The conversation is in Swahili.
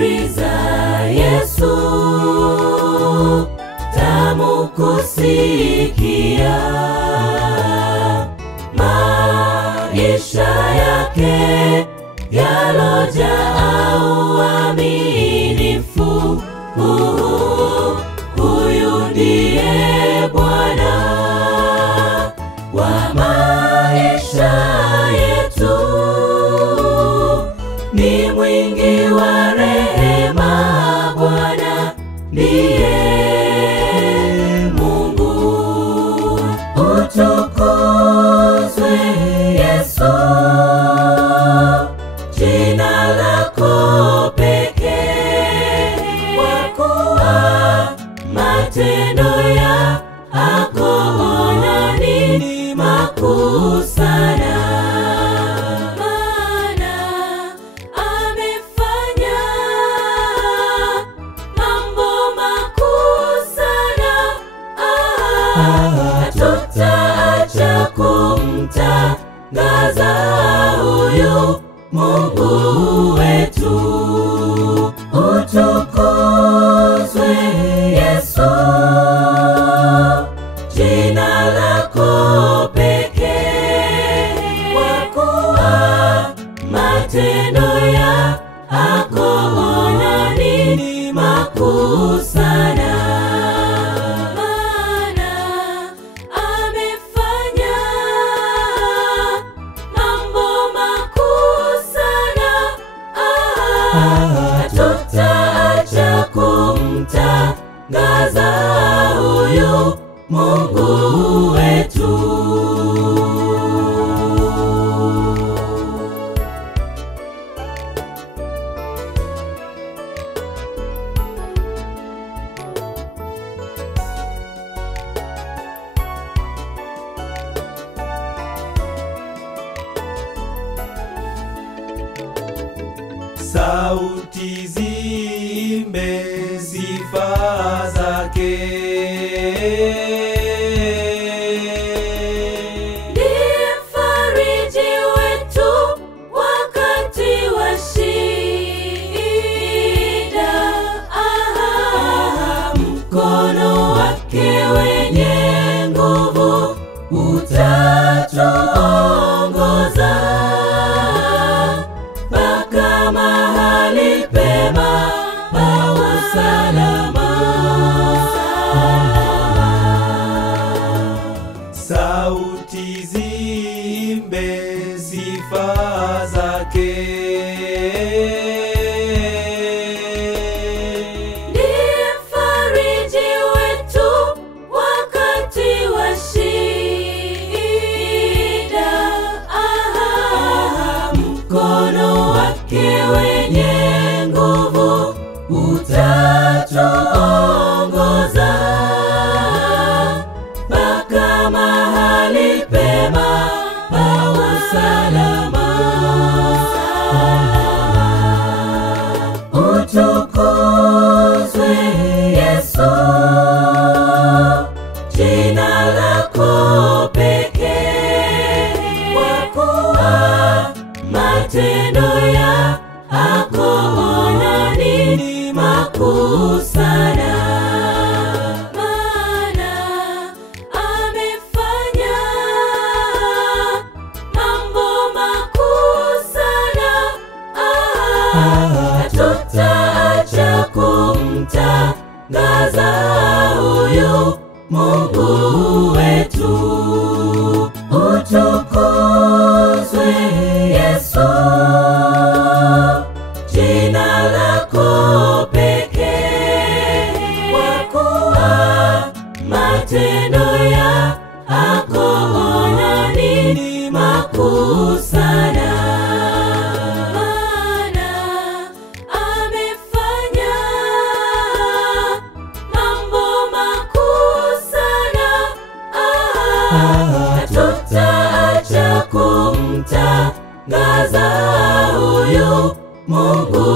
habari za Yesu tamu kusikia, maisha yake yalojaa uaminifu. Huyu ndiye Bwana wa maisha yetu, ni mwingi wa rehema. Bwana ndiye Mungu. Utukuzwe Yesu, jina lako pekee, kwa kuwa matendo yako ni makuu sana. Maana amefanya mambo makuu sana. Hatutaacha kumtangaza huyu Mungu wetu. Utukuzwe Yesu, jina lako pekee, kwa kuwa matendo yako ni makuu sana. Maana amefanya mambo makuu sana. Hatutaacha kumtangaza huyu Mungu wetu. Sauti ziimbe sifa zake, ndiye mfariji wetu wakati wa shida. Mkono wake wenye nguvu utatuongoza mpaka mahali pema pa usalama. sauti ziimbe sifa zake, Ndiye mfariji wetu wakati wa shida. Mkono wake wenye nguvu utatuongoza mpaka mahali pema pa usalama. Utukuzwe Yesu, jina lako pekee, kwa kuwa matendo yako ni makuu sana. Maana amefanya mambo makuu sana. Hatutaacha kumtangaza huyu Mungu wetu. Utukuzwe Yesu, jina lako pekee, kwa kuwa matendo yako ni makuu sana. Maana amefanya mambo makuu sana. Hatutaacha kumtangaza huyu Mungu